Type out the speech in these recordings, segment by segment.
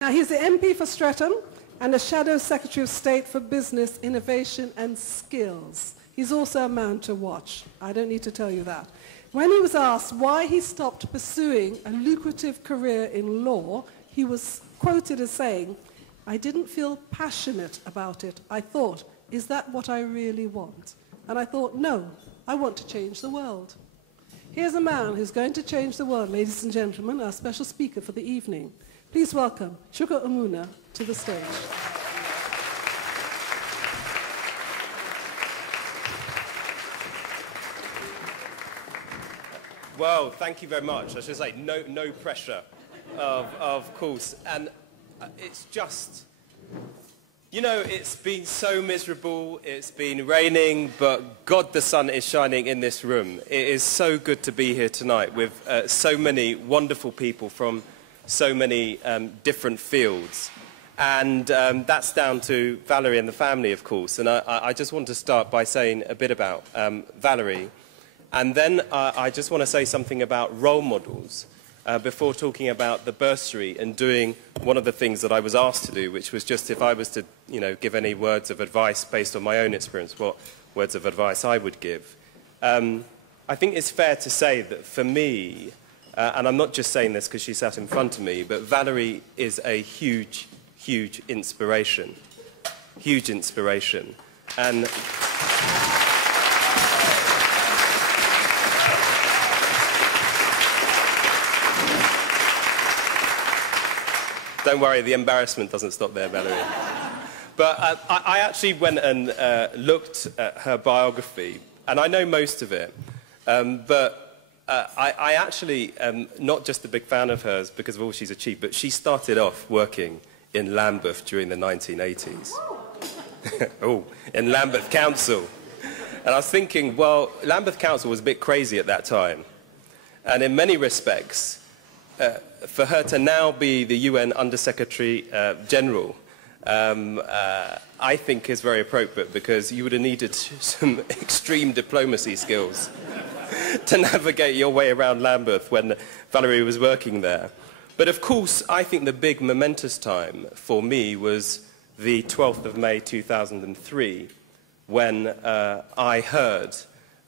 Now, he's the MP for Streatham and the Shadow Secretary of State for Business, Innovation and Skills. He's also a man to watch. I don't need to tell you that. When he was asked why he stopped pursuing a lucrative career in law, he was quoted as saying, "I didn't feel passionate about it. I thought, is that what I really want?" And I thought, no, I want to change the world. Here's a man who's going to change the world, ladies and gentlemen, our special speaker for the evening. Please welcome Chuka Umunna to the stage. Well, thank you very much. I should say, no pressure, of course. And it's just, you know, it's been so miserable, it's been raining, but God, the sun is shining in this room. It is so good to be here tonight with so many wonderful people from so many different fields. And that's down to Valerie and the family, of course. And I just want to start by saying a bit about Valerie. And then I just want to say something about role models before talking about the bursary and doing one of the things that I was asked to do, which was just if I was to, you know, give any words of advice based on my own experience, what words of advice I would give. I think it's fair to say that for me, and I'm not just saying this because she sat in front of me, but Valerie is a huge, huge inspiration. Huge inspiration. And don't worry, the embarrassment doesn't stop there, Valerie. But I actually went and looked at her biography, and I know most of it, but I actually am not just a big fan of hers because of all she's achieved, but she started off working in Lambeth during the 1980s. Oh, in Lambeth Council. And I was thinking, well, Lambeth Council was a bit crazy at that time. And in many respects, for her to now be the UN Under-Secretary General, I think is very appropriate because you would have needed some extreme diplomacy skills to navigate your way around Lambeth when Valerie was working there. But of course, I think the big momentous time for me was the 12th of May 2003 when I heard,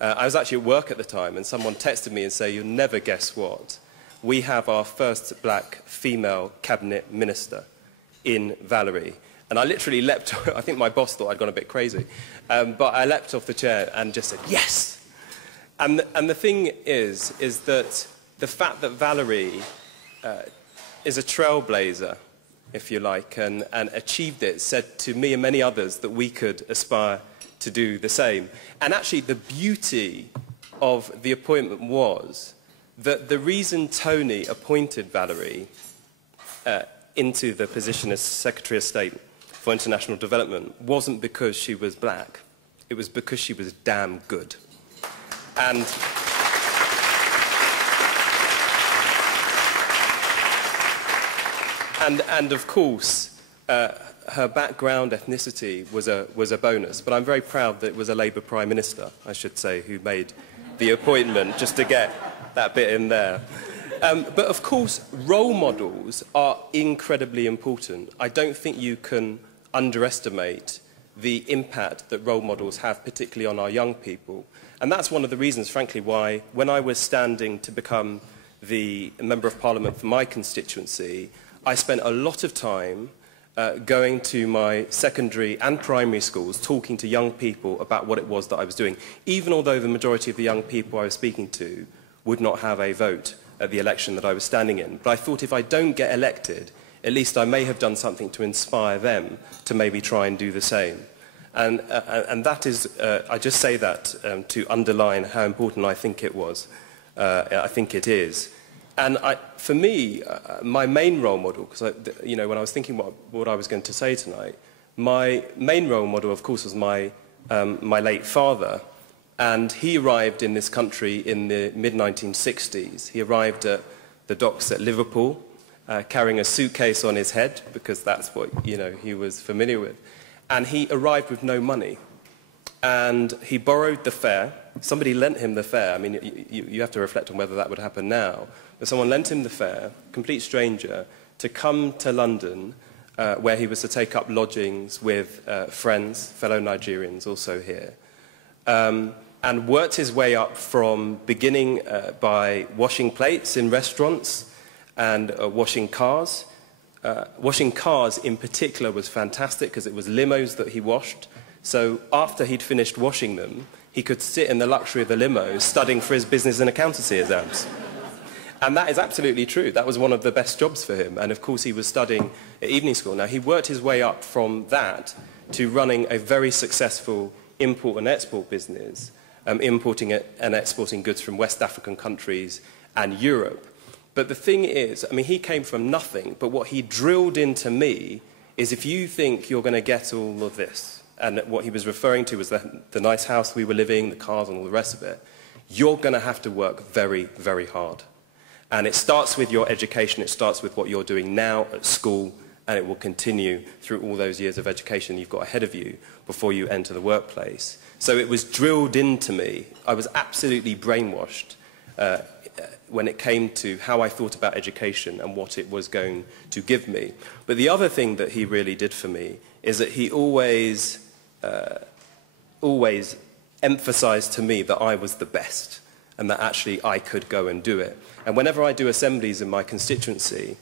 I was actually at work at the time, and someone texted me and said, "You'll never guess what. We have our first black female cabinet minister in Valerie." And I literally leapt, I think my boss thought I'd gone a bit crazy, but I leapt off the chair and just said, yes! And the thing is that the fact that Valerie is a trailblazer, if you like, and achieved it, said to me and many others that we could aspire to do the same. And actually the beauty of the appointment was that the reason Tony appointed Valerie into the position as Secretary of State for International Development wasn't because she was black. It was because she was damn good. And of course, her background, ethnicity was a bonus. But I'm very proud that it was a Labour Prime Minister, I should say, who made the appointment, just to get that bit in there. But of course, role models are incredibly important. I don't think you can underestimate the impact that role models have, particularly on our young people. And that's one of the reasons, frankly, why when I was standing to become the Member of Parliament for my constituency, I spent a lot of time going to my secondary and primary schools, talking to young people about what it was that I was doing, even although the majority of the young people I was speaking to would not have a vote at the election that I was standing in. But I thought if I don't get elected, at least I may have done something to inspire them to maybe try and do the same. And that is, I just say that to underline how important I think it was. I think it is. And for me, my main role model, because you know, when I was thinking what I was going to say tonight, my main role model, of course, was my late father. And he arrived in this country in the mid-1960s. He arrived at the docks at Liverpool, carrying a suitcase on his head, because that's what, you know, he was familiar with. And he arrived with no money. And he borrowed the fare. Somebody lent him the fare. I mean, you have to reflect on whether that would happen now. But someone lent him the fare, complete stranger, to come to London, where he was to take up lodgings with friends, fellow Nigerians also here, and worked his way up from beginning by washing plates in restaurants and washing cars. Washing cars in particular was fantastic because it was limos that he washed. So after he'd finished washing them, he could sit in the luxury of the limo studying for his business and accountancy exams. And that is absolutely true. That was one of the best jobs for him. And of course, he was studying at evening school. Now, he worked his way up from that to running a very successful import and export business, importing and exporting goods from West African countries and Europe. But the thing is, I mean, he came from nothing, but what he drilled into me is if you think you're going to get all of this, and what he was referring to was the nice house we were living, the cars and all the rest of it, you're going to have to work very, very hard. And it starts with your education, it starts with what you're doing now at school, and it will continue through all those years of education you've got ahead of you before you enter the workplace. So it was drilled into me. I was absolutely brainwashed when it came to how I thought about education and what it was going to give me. But the other thing that he really did for me is that he always emphasized to me that I was the best and that actually I could go and do it. And whenever I do assemblies in my constituency,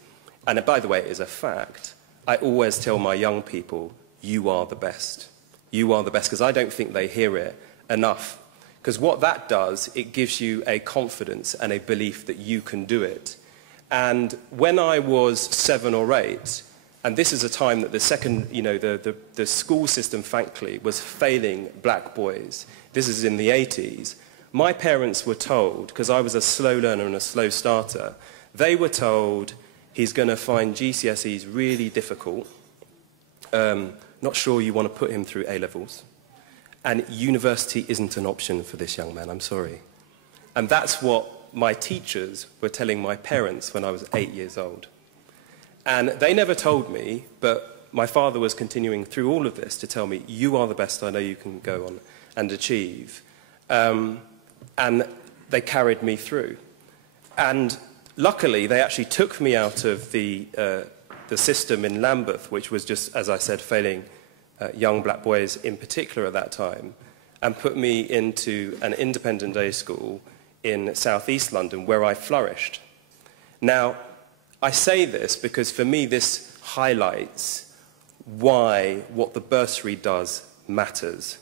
and by the way, it is a fact, I always tell my young people, you are the best. You are the best, because I don't think they hear it enough. Because what that does, it gives you a confidence and a belief that you can do it. And when I was 7 or 8, and this is a time that the school system, frankly, was failing black boys. This is in the 80s. My parents were told, because I was a slow learner and a slow starter, they were told he's going to find GCSEs really difficult. Not sure you want to put him through A-levels. And university isn't an option for this young man, I'm sorry. And that's what my teachers were telling my parents when I was 8 years old. And they never told me, but my father was continuing through all of this to tell me, you are the best I know you can go on and achieve. And they carried me through. And luckily, they actually took me out of the system in Lambeth, which was just, as I said, failing young black boys in particular at that time, and put me into an independent day school in southeast London where I flourished. Now, I say this because for me this highlights why what the bursary does matters.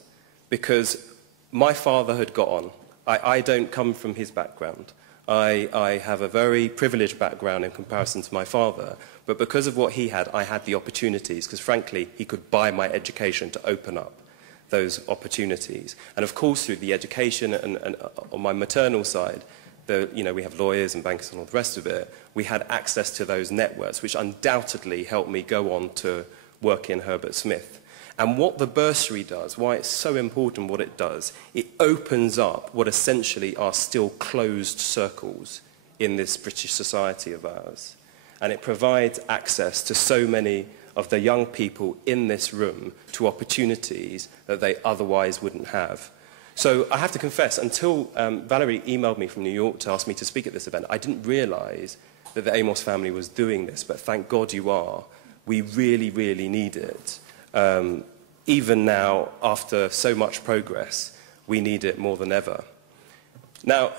Because my father had got on. I don't come from his background. I have a very privileged background in comparison to my father, but because of what he had, I had the opportunities, because frankly, he could buy my education to open up those opportunities. And of course, through the education and on my maternal side, we have lawyers and bankers and all the rest of it, we had access to those networks, which undoubtedly helped me go on to work in Herbert Smith. And what the bursary does, why it's so important what it does, it opens up what essentially are still closed circles in this British society of ours. And it provides access to so many of the young people in this room to opportunities that they otherwise wouldn't have. So I have to confess, until Valerie emailed me from New York to ask me to speak at this event, I didn't realize that the Amos family was doing this, but thank God you are. We really, really need it. Even now, after so much progress, we need it more than ever. Now,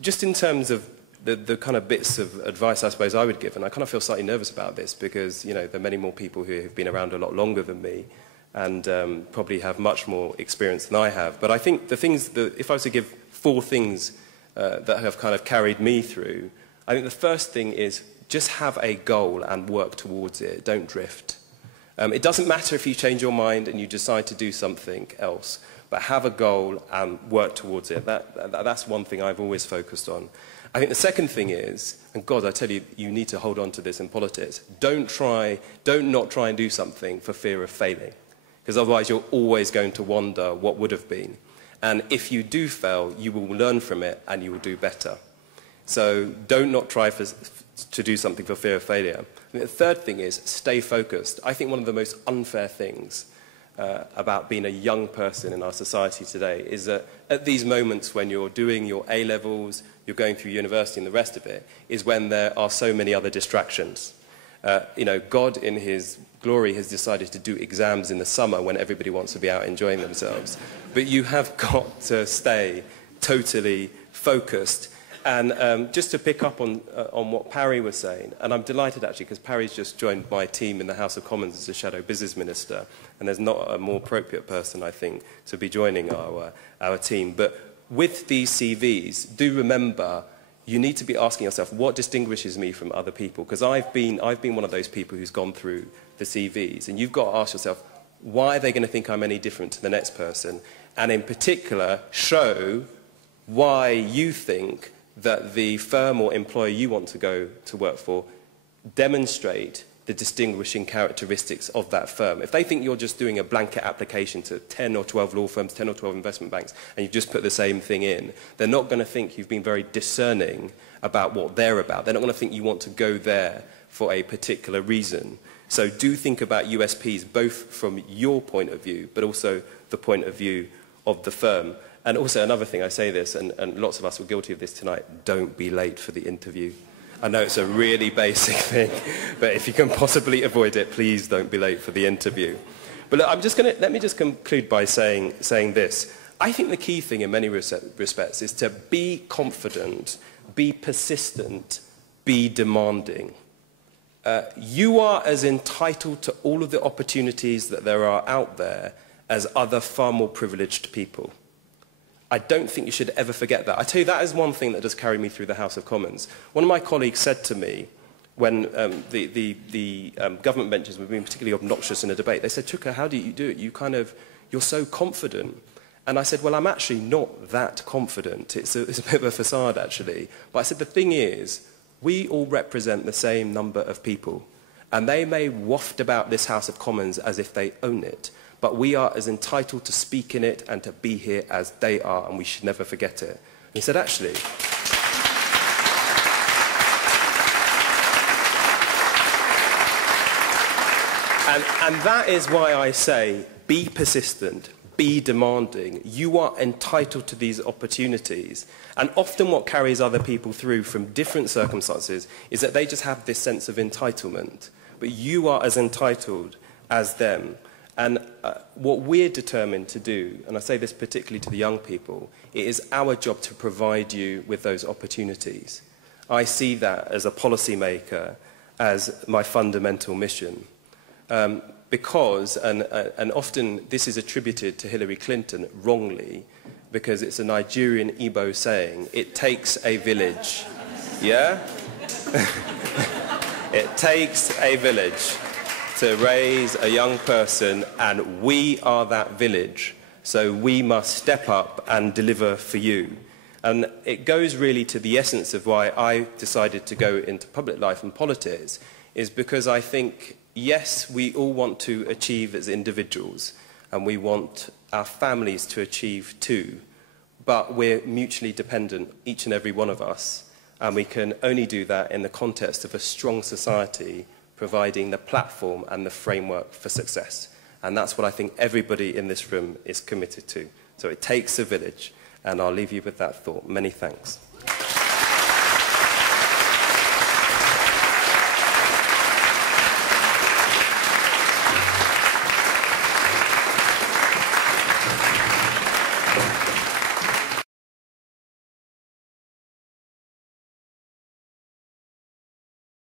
just in terms of the kind of bits of advice I suppose I would give, and I kind of feel slightly nervous about this because, there are many more people who have been around a lot longer than me and probably have much more experience than I have. But I think the things that, if I was to give 4 things that have kind of carried me through, I think the first thing is just have a goal and work towards it. Don't drift. It doesn't matter if you change your mind and you decide to do something else, but have a goal and work towards it. That's one thing I've always focused on. I think the second thing is, and God, I tell you, you need to hold on to this in politics, don't not try and do something for fear of failing, because otherwise you're always going to wonder what would have been. And if you do fail, you will learn from it and you will do better. So don't not try to do something for fear of failure. And the third thing is stay focused. I think one of the most unfair things about being a young person in our society today is that at these moments when you're doing your A-levels, you're going through university and the rest of it, is when there are so many other distractions. God in his glory has decided to do exams in the summer when everybody wants to be out enjoying themselves. But you have got to stay totally focused. And just to pick up on what Parry was saying, and I'm delighted actually because Parry's just joined my team in the House of Commons as a Shadow Business Minister, and there's not a more appropriate person, I think, to be joining our team. But with these CVs, do remember you need to be asking yourself, what distinguishes me from other people? Because I've been one of those people who's gone through the CVs, and you've got to ask yourself, why are they going to think I'm any different to the next person? And in particular, show why you think that the firm or employer you want to go to work for demonstrate the distinguishing characteristics of that firm. If they think you're just doing a blanket application to 10 or 12 law firms, 10 or 12 investment banks, and you've just put the same thing in, they're not going to think you've been very discerning about what they're about. They're not going to think you want to go there for a particular reason. So do think about USPs, both from your point of view, but also the point of view of the firm. And also another thing, I say this, and lots of us were guilty of this tonight, don't be late for the interview. I know it's a really basic thing, but if you can possibly avoid it, please don't be late for the interview. But look, let me just conclude by saying this. I think the key thing in many respects is to be confident, be persistent, be demanding. You are as entitled to all of the opportunities that there are out there as other far more privileged people. I don't think you should ever forget that. I tell you, that is one thing that does carry me through the House of Commons. One of my colleagues said to me, when the government benches were being particularly obnoxious in a debate, they said, Chuka, how do you do it? You're so confident. And I said, well, I'm actually not that confident. It's a bit of a facade, actually. But I said, the thing is, we all represent the same number of people. And they may waft about this House of Commons as if they own it. But we are as entitled to speak in it and to be here as they are, and we should never forget it. And he said, actually, and that is why I say, be persistent, be demanding. You are entitled to these opportunities. And often what carries other people through from different circumstances is that they just have this sense of entitlement. But you are as entitled as them. And what we're determined to do, and I say this particularly to the young people, it is our job to provide you with those opportunities. I see that as a policymaker, as my fundamental mission. Because, and often this is attributed to Hillary Clinton wrongly, because it's a Nigerian Igbo saying, it takes a village. Yeah? It takes a village to raise a young person, and we are that village. So we must step up and deliver for you. And it goes really to the essence of why I decided to go into public life and politics, is because I think, yes, we all want to achieve as individuals, and we want our families to achieve too, but we're mutually dependent, each and every one of us, and we can only do that in the context of a strong society providing the platform and the framework for success. And that's what I think everybody in this room is committed to. So it takes a village, and I'll leave you with that thought. Many thanks.